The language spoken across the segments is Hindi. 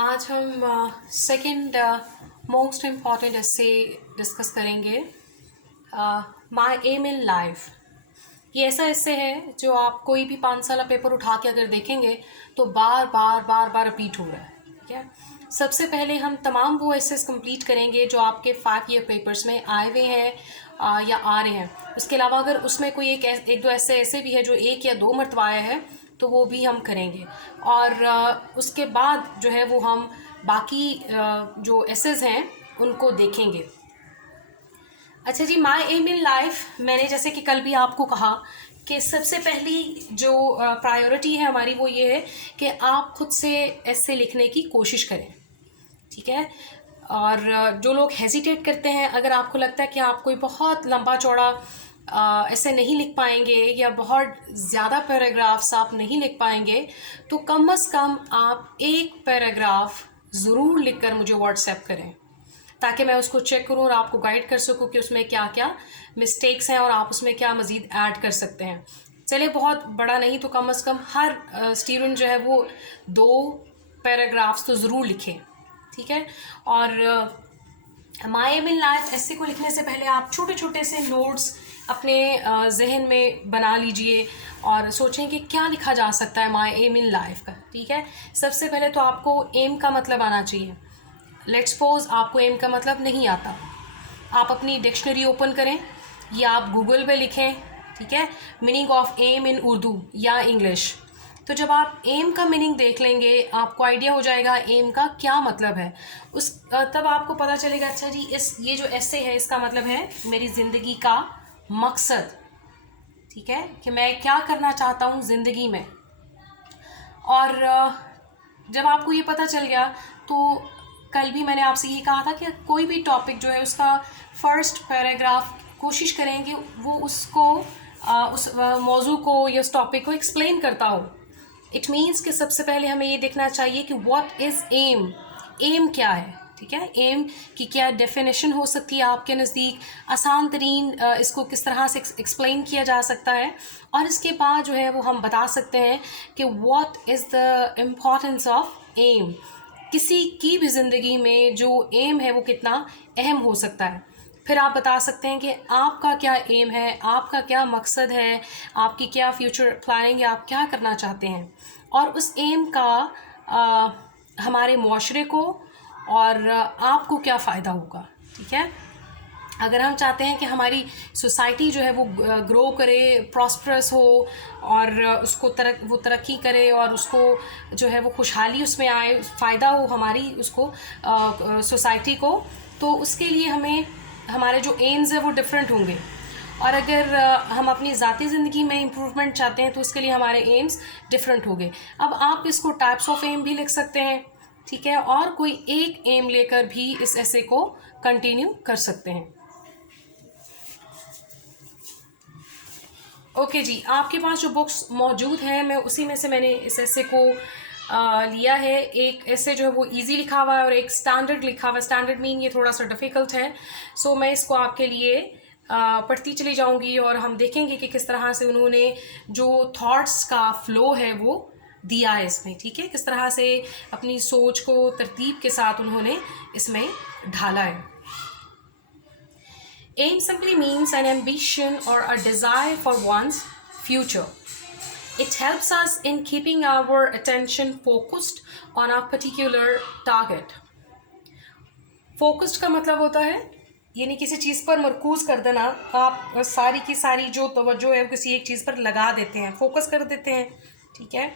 आज हम सेकंड मोस्ट इम्पॉर्टेंट एसे डिस्कस करेंगे, माय एम इन लाइफ। ये ऐसा एसे है जो आप कोई भी 5 साल पेपर उठा के अगर देखेंगे तो बार बार बार बार रिपीट हो रहा है। ठीक है, सबसे पहले हम तमाम वो एसेस कंप्लीट करेंगे जो आपके 5 ईयर पेपर्स में आए हुए हैं या आ रहे हैं। उसके अलावा अगर उसमें कोई एक दो ऐसे भी है जो 1 या 2 मरतबा आया है तो वो भी हम करेंगे। और उसके बाद जो है वो हम बाकी जो एसेस हैं उनको देखेंगे। अच्छा जी, माय एम इन लाइफ, मैंने जैसे कि कल भी आपको कहा कि सबसे पहली जो प्रायोरिटी है हमारी वो ये है कि आप खुद से ऐसे लिखने की कोशिश करें। ठीक है, और जो लोग हेजिटेट करते हैं, अगर आपको लगता है कि आप कोई बहुत लंबा चौड़ा ऐसे नहीं लिख पाएंगे या बहुत ज़्यादा पैराग्राफ्स आप नहीं लिख पाएंगे, तो कम से कम आप एक पैराग्राफ ज़रूर लिखकर मुझे व्हाट्सएप करें ताकि मैं उसको चेक करूँ और आपको गाइड कर सकूँ कि उसमें क्या क्या मिस्टेक्स हैं और आप उसमें क्या मज़ीद ऐड कर सकते हैं। चलिए, बहुत बड़ा नहीं तो कम से कम हर स्टूडेंट जो है वो 2 पैराग्राफ्स तो ज़रूर लिखें। ठीक है, और माय एम इन लाइफ ऐसे को लिखने से पहले आप छोटे छोटे से नोट्स अपने जहन में बना लीजिए और सोचें कि क्या लिखा जा सकता है माय एम इन लाइफ का। ठीक है, सबसे पहले तो आपको एम का मतलब आना चाहिए। लेट्स सपोज आपको एम का मतलब नहीं आता, आप अपनी डिक्शनरी ओपन करें या आप गूगल पे लिखें। ठीक है, मीनिंग ऑफ एम इन उर्दू या इंग्लिश। तो जब आप एम का मीनिंग देख लेंगे आपको आइडिया हो जाएगा एम का क्या मतलब है। तब आपको पता चलेगा, अच्छा जी ये जो ऐसे है इसका मतलब है मेरी ज़िंदगी का मकसद। ठीक है, कि मैं क्या करना चाहता हूँ ज़िंदगी में। और जब आपको ये पता चल गया तो कल भी मैंने आपसे ये कहा था कि कोई भी टॉपिक जो है उसका फर्स्ट पैराग्राफ कोशिश करेंगे वो उसको उस मौजू को या उस टॉपिक को एक्सप्लेन करता हो। इट मीन्स कि सबसे पहले हमें ये देखना चाहिए कि व्हाट इज़ एम, एम क्या है। ठीक है, एम की क्या डेफिनेशन हो सकती है आपके नज़दीक, आसान तरीन इसको किस तरह से एक्सप्लेन किया जा सकता है। और इसके बाद जो है वो हम बता सकते हैं कि what is the importance of aim. किसी की भी ज़िंदगी में जो एम है वो कितना अहम हो सकता है। फिर आप बता सकते हैं कि आपका क्या एम है, आपका क्या मकसद है, आपकी क्या फ्यूचर प्लानिंग है, आप क्या करना चाहते हैं और उस एम का हमारे मुआशरे को और आपको क्या फ़ायदा होगा। ठीक है, अगर हम चाहते हैं कि हमारी सोसाइटी जो है वो ग्रो करे, प्रॉस्परस हो और उसको वो तरक्की करे और उसको जो है वो खुशहाली उसमें आए, फ़ायदा हो हमारी उसको सोसाइटी को, तो उसके लिए हमें हमारे जो एम्स है वो डिफरेंट होंगे। और अगर हम अपनी ज़ाती ज़िंदगी में इम्प्रूवमेंट चाहते हैं तो उसके लिए हमारे एम्स डिफरेंट होंगे। अब आप इसको टाइप्स ऑफ एम भी लिख सकते हैं। ठीक है, और कोई एक एम लेकर भी इस ऐसे को कंटिन्यू कर सकते हैं। ओके जी, आपके पास जो बुक्स मौजूद हैं मैं उसी में से मैंने इस ऐसे को लिया है। एक ऐसे जो है वो इजी लिखा हुआ है और एक स्टैंडर्ड लिखा हुआ है। स्टैंडर्ड मीन ये थोड़ा सा डिफ़िकल्ट है, सो मैं इसको आपके लिए पढ़ती चली जाऊंगी और हम देखेंगे कि किस तरह से उन्होंने जो थॉट्स का फ्लो है वो दिया है इसमें। ठीक है, किस तरह से अपनी सोच को तरतीब के साथ उन्होंने इसमें ढाला है। Aim simply means an ambition or a desire for one's future. It helps us in keeping our attention focused on a particular target. Focused का मतलब होता है यानी किसी चीज़ पर मरकूज़ कर देना, आप सारी की सारी जो तवज्जो है वो किसी एक चीज़ पर लगा देते हैं, फोकस कर देते हैं। ठीक है,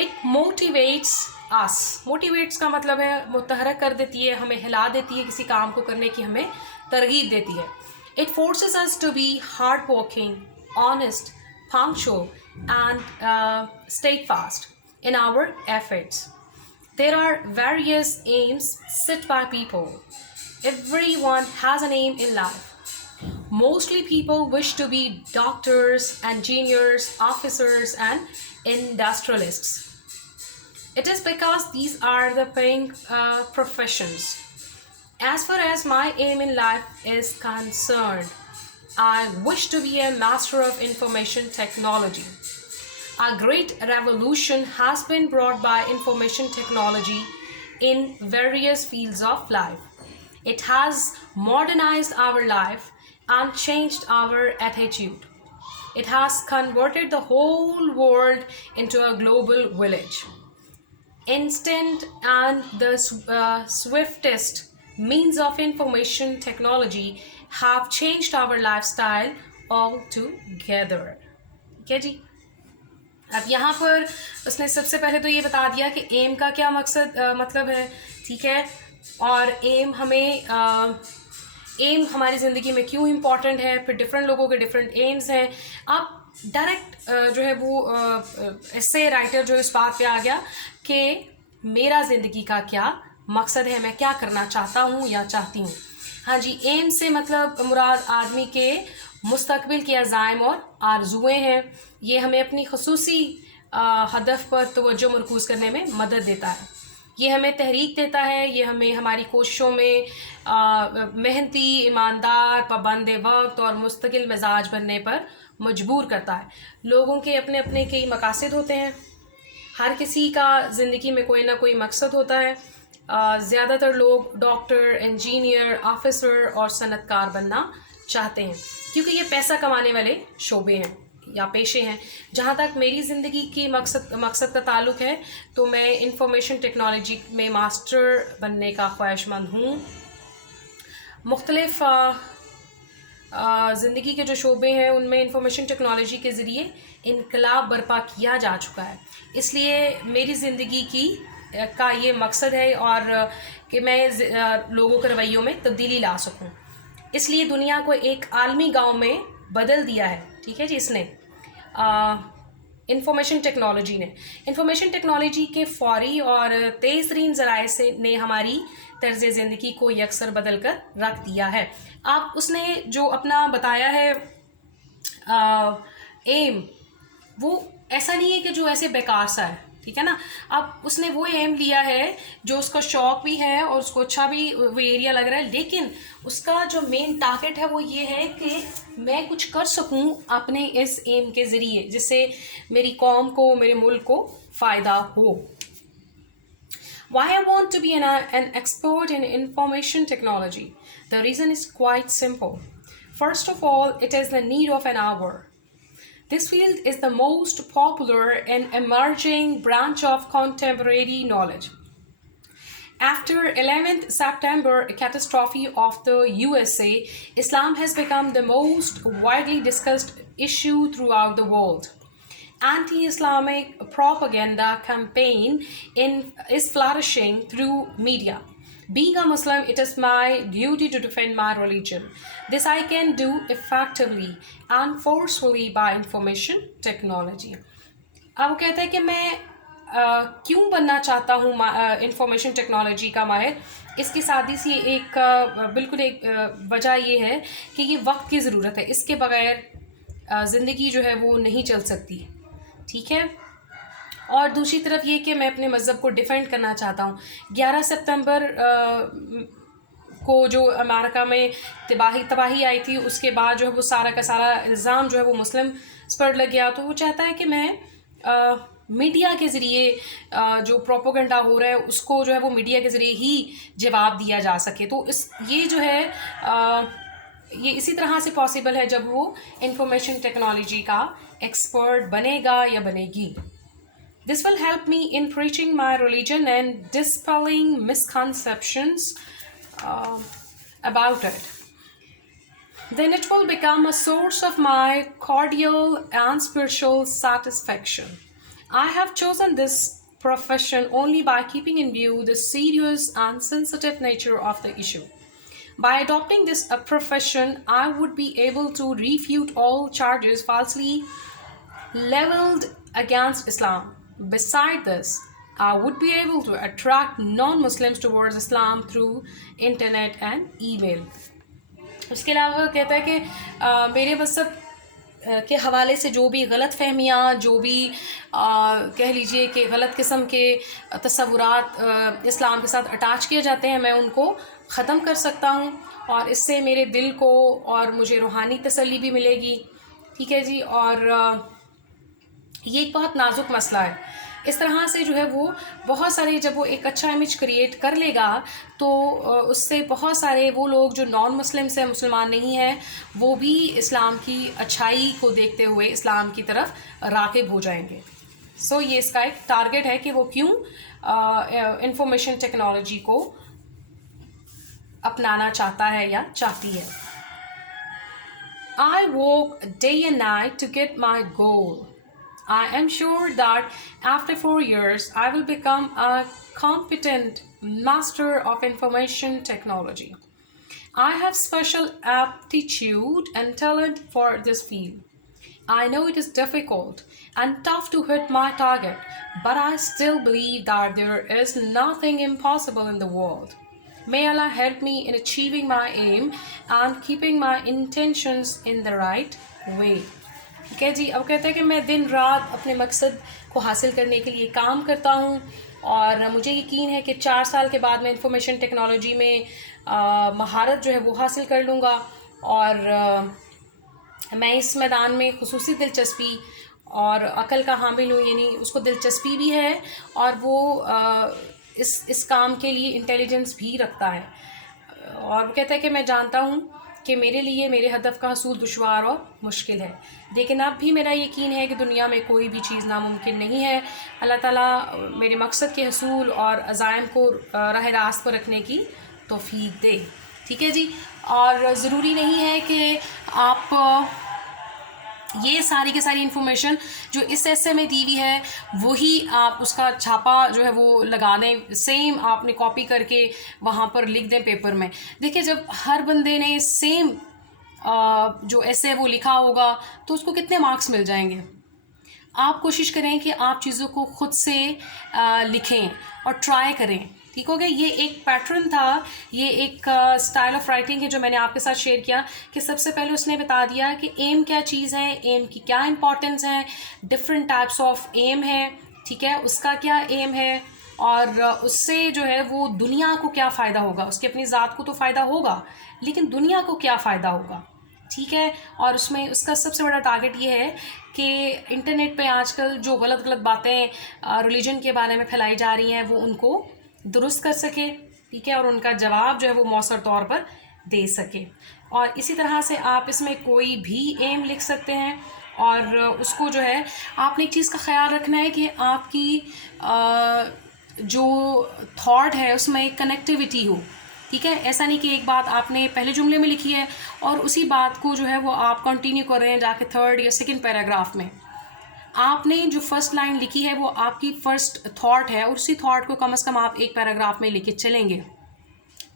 इट मोटिवेट्स आस, मोटिवेट्स का मतलब है मुतहरक कर देती है, हमें हिला देती है, किसी काम को करने की हमें तरगीब देती है। It forces us to be hard working, honest, punctual and steadfast in our efforts. There are various aims set by people. Everyone has an aim in life. Mostly people wish to be doctors, engineers, officers, and industrialists. It is because these are the paying professions. As far as my aim in life is concerned, I wish to be a master of information technology. A great revolution has been brought by information technology in various fields of life. It has modernized our life and changed our attitude. It has converted the whole world into a global village. Instant and the swiftest means of information technology have changed our lifestyle altogether. ठीक है जी। अब यहाँ पर उसने सबसे पहले तो ये बता दिया कि एम का क्या मतलब है, ठीक है, और एम हमारी ज़िंदगी में क्यों इम्पॉर्टेंट है, फिर डिफरेंट लोगों के डिफरेंट एम्स हैं। अब डायरेक्ट जो है वो इससे राइटर जो इस बात पे आ गया कि मेरा ज़िंदगी का क्या मकसद है, मैं क्या करना चाहता हूँ या चाहती हूँ। हाँ जी, एम से मतलब मुराद आदमी के मुस्तकबिल के अज़ाइम और आरजुएँ हैं। ये हमें अपनी खसूसी हदफ पर तवज्जो मरकूज़ करने में मदद देता है। ये हमें तहरीक देता है, ये हमें हमारी कोशिशों में मेहनती, ईमानदार, पाबंद वक्त और मुस्तकिल मिजाज बनने पर मजबूर करता है। लोगों के अपने अपने कई मकासद होते हैं, हर किसी का ज़िंदगी में कोई ना कोई मकसद होता है। ज़्यादातर लोग डॉक्टर, इंजीनियर, ऑफिसर और सनतकार बनना चाहते हैं क्योंकि ये पैसा कमाने वाले शोबे हैं या पेशे हैं। जहाँ तक मेरी ज़िंदगी की मकसद का ताल्लुक़ है तो मैं इंफॉर्मेशन टेक्नोलॉजी में मास्टर बनने का ख्वाहिशमंद हूँ। मुख्तलिफ ज़िंदगी के जो शोबे हैं उनमें इंफॉर्मेशन टेक्नोलॉजी के ज़रिए इनकलाब बर्पा किया जा चुका है। इसलिए मेरी ज़िंदगी का ये मकसद है और कि मैं लोगों के रवैयों में तब्दीली ला सकूं। इसलिए दुनिया को एक आलमी गांव में बदल दिया है, ठीक है जी। इसने इंफॉर्मेशन टेक्नोलॉजी के फौरी और तेज़ तरीन ज़राए से ने हमारी तर्ज़ ज़िंदगी को यकसर बदल कर रख दिया है। अब उसने जो अपना बताया है एम, वो ऐसा नहीं है कि जो ऐसे बेकार सा है, ठीक है ना। अब उसने वो एम लिया है जो उसका शौक भी है और उसको अच्छा भी वो एरिया लग रहा है, लेकिन उसका जो मेन टारगेट है वो ये है कि मैं कुछ कर सकूं अपने इस एम के ज़रिए जिससे मेरी कौम को, मेरे मुल्क को फ़ायदा हो। Why I want to be an expert in information technology? The reason is quite simple. First of all, it is the need of an hour. This field is the most popular and emerging branch of contemporary knowledge. After 11th September catastrophe of the USA, Islam has become the most widely discussed issue throughout the world. Anti-Islamic propaganda campaign is flourishing through media. Being a Muslim, it is my duty to defend my religion. This I can do effectively and forcefully by information technology. अब वो कहता है कि मैं क्यों बनना चाहता हूँ इंफॉर्मेशन टेक्नोलॉजी का माहिर। इसकी सादी सी बिल्कुल एक वजह ये है कि ये वक्त की ज़रूरत है, इसके बगैर ज़िंदगी जो है वो नहीं चल सकती, ठीक है। और दूसरी तरफ ये कि मैं अपने मज़हब को डिफेंड करना चाहता हूँ। 11 सितंबर को जो अमेरिका में तबाही आई थी, उसके बाद जो है वो सारा का सारा इल्ज़ाम जो है वो मुस्लिम पर लग गया। तो वो चाहता है कि मैं मीडिया के ज़रिए जो प्रोपोगंडा हो रहा है उसको जो है वो मीडिया के ज़रिए ही जवाब दिया जा सके। तो ये जो है ये इसी तरह से पॉसिबल है जब वो इंफॉर्मेशन टेक्नोलॉजी का एक्सपर्ट बनेगा या बनेगी। This will help me in preaching my religion and dispelling misconceptions about it. Then it will become a source of my cordial and spiritual satisfaction. I have chosen this profession only by keeping in view the serious and sensitive nature of the issue. By adopting this profession, I would be able to refute all charges falsely leveled against Islam. Beside this, I would be able to attract non-Muslims towards Islam through internet and email. उसके अलावा कहता है कि मेरे मज़हब के हवाले से जो भी गलत फहमियाँ, जो भी कह लीजिए कि गलत किस्म के तसव्वुरात इस्लाम के साथ अटैच किए जाते हैं, मैं उनको ख़त्म कर सकता हूँ और इससे मेरे दिल को और मुझे रूहानी तसल्ली भी मिलेगी, ठीक है जी। और ये एक बहुत नाजुक मसला है। इस तरह से जो है वो बहुत सारे, जब वो एक अच्छा इमेज क्रिएट कर लेगा तो उससे बहुत सारे वो लोग जो नॉन मुस्लिम्स हैं, मुसलमान नहीं हैं, वो भी इस्लाम की अच्छाई को देखते हुए इस्लाम की तरफ राग़िब हो जाएंगे। सो ये इसका एक टारगेट है कि वो क्यों इंफॉर्मेशन टेक्नोलॉजी को अपनाना चाहता है या चाहती है। I work day and night to get my goal. I am sure that after 4 years, I will become a competent master of information technology. I have special aptitude and talent for this field. I know it is difficult and tough to hit my target, but I still believe that there is nothing impossible in the world. May Allah help me in achieving my aim and keeping my intentions in the right way. ठीक है जी। अब कहते हैं कि मैं दिन रात अपने मकसद को हासिल करने के लिए काम करता हूँ और मुझे यकीन है कि 4 साल के बाद मैं इंफॉर्मेशन टेक्नोलॉजी में महारत जो है वो हासिल कर लूँगा और मैं इस मैदान में खुसूसी दिलचस्पी और अकल का हामिल हूँ, यानी उसको दिलचस्पी भी है और वो इस काम के लिए इंटेलिजेंस भी रखता है। और वो कहता है कि मैं जानता हूँ कि मेरे लिए मेरे हदफ का हसूल दुश्वार और मुश्किल है, लेकिन अब भी मेरा यकीन है कि दुनिया में कोई भी चीज़ नामुमकिन नहीं है। अल्लाह ताला मेरे मकसद के हसूल और अज़ाइम को राह रास्त पर रखने की तौफीक दे। ठीक है जी। और ज़रूरी नहीं है कि आप ये सारी की सारी इन्फॉर्मेशन जो इस एसे में दी हुई है वही आप उसका छापा जो है वो लगा दें, सेम आपने कॉपी करके वहाँ पर लिख दें पेपर में। देखिए, जब हर बंदे ने सेम जो एसे वो लिखा होगा तो उसको कितने मार्क्स मिल जाएंगे। आप कोशिश करें कि आप चीज़ों को ख़ुद से लिखें और ट्राई करें। ठीक हो गया। ये एक पैटर्न था, ये एक स्टाइल ऑफ राइटिंग है जो मैंने आपके साथ शेयर किया कि सबसे पहले उसने बता दिया कि एम क्या चीज़ है, एम की क्या इंपॉर्टेंस है, डिफरेंट टाइप्स ऑफ एम है, ठीक है, उसका क्या एम है और उससे जो है वो दुनिया को क्या फ़ायदा होगा। उसकी अपनी ज़ात को तो फ़ायदा होगा, लेकिन दुनिया को क्या फ़ायदा होगा। ठीक है। और उसमें उसका सबसे बड़ा टारगेट ये है कि इंटरनेट पे आजकल जो गलत गलत बातें रिलीजन के बारे में फैलाई जा रही हैं वो उनको दुरुस्त कर सके। ठीक है। और उनका जवाब जो है वो मौसर तौर पर दे सके। और इसी तरह से आप इसमें कोई भी एम लिख सकते हैं और उसको जो है आपने एक चीज़ का ख्याल रखना है कि आपकी जो थॉट है उसमें एक कनेक्टिविटी हो। ठीक है। ऐसा नहीं कि एक बात आपने पहले जुमले में लिखी है और उसी बात को जो है वो आप कंटिन्यू कर रहे हैं जाके थर्ड या सेकंड पैराग्राफ में। आपने जो फर्स्ट लाइन लिखी है वो आपकी फर्स्ट थॉट है और उसी थॉट को कम से कम आप एक पैराग्राफ में लेके चलेंगे।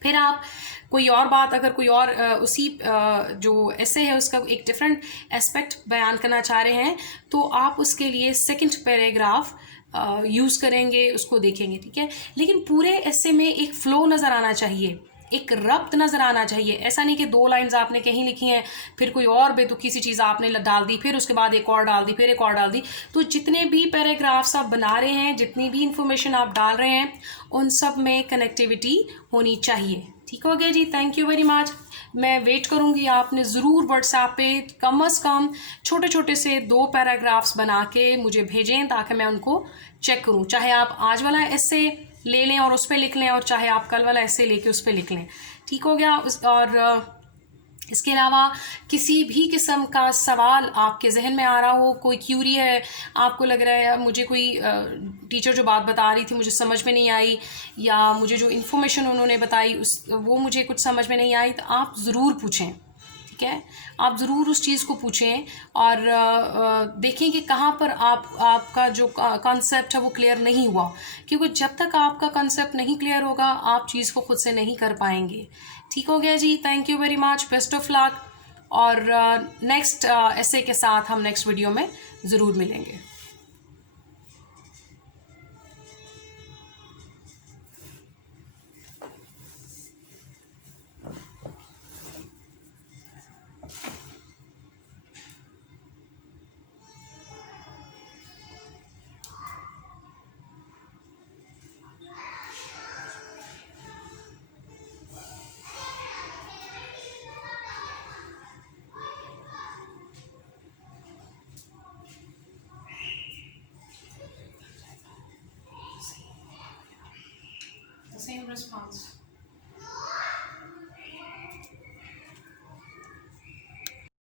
फिर आप कोई और बात, अगर कोई और उसी जो ऐसे है उसका एक डिफरेंट एस्पेक्ट बयान करना चाह रहे हैं तो आप उसके लिए सेकंड पैराग्राफ यूज़ करेंगे, उसको देखेंगे। ठीक है। लेकिन पूरे ऐसे में एक फ़्लो नज़र आना चाहिए, एक रब्त नज़र आना चाहिए। ऐसा नहीं कि 2 लाइन्स आपने कहीं लिखी हैं फिर कोई और बेतुकी सी चीज़ आपने डाल दी, फिर उसके बाद एक और डाल दी, फिर एक और डाल दी। तो जितने भी पैराग्राफ्स आप बना रहे हैं, जितनी भी इंफॉर्मेशन आप डाल रहे हैं, उन सब में कनेक्टिविटी होनी चाहिए। ठीक हो गया ji. Thank you very much. मैं वेट करूँगी, आपने ज़रूर व्हाट्सएप पे कम से कम छोटे छोटे से 2 पैराग्राफ्स बना के मुझे भेजें ताकि मैं उनको चेक करूँ। चाहे आप आज वाला ऐसे ले लें और उस पर लिख लें और चाहे आप कल वाला ऐसे लेके उस पर लिख लें। ठीक हो गया। और इसके अलावा किसी भी किस्म का सवाल आपके जहन में आ रहा हो, कोई क्यूरी है, आपको लग रहा है मुझे कोई टीचर जो बात बता रही थी मुझे समझ में नहीं आई या मुझे जो इन्फॉर्मेशन उन्होंने बताई वो मुझे कुछ समझ में नहीं आई, तो आप ज़रूर पूछें। ठीक है। आप ज़रूर उस चीज़ को पूछें और देखें कि कहाँ पर आपका जो कॉन्सेप्ट है वो क्लियर नहीं हुआ, क्योंकि जब तक आपका कॉन्सेप्ट नहीं क्लियर होगा आप चीज़ को खुद से नहीं कर पाएंगे। ठीक हो गया ji. Thank you very much. Best of luck. और नेक्स्ट ऐसे के साथ हम नेक्स्ट वीडियो में ज़रूर मिलेंगे। same response.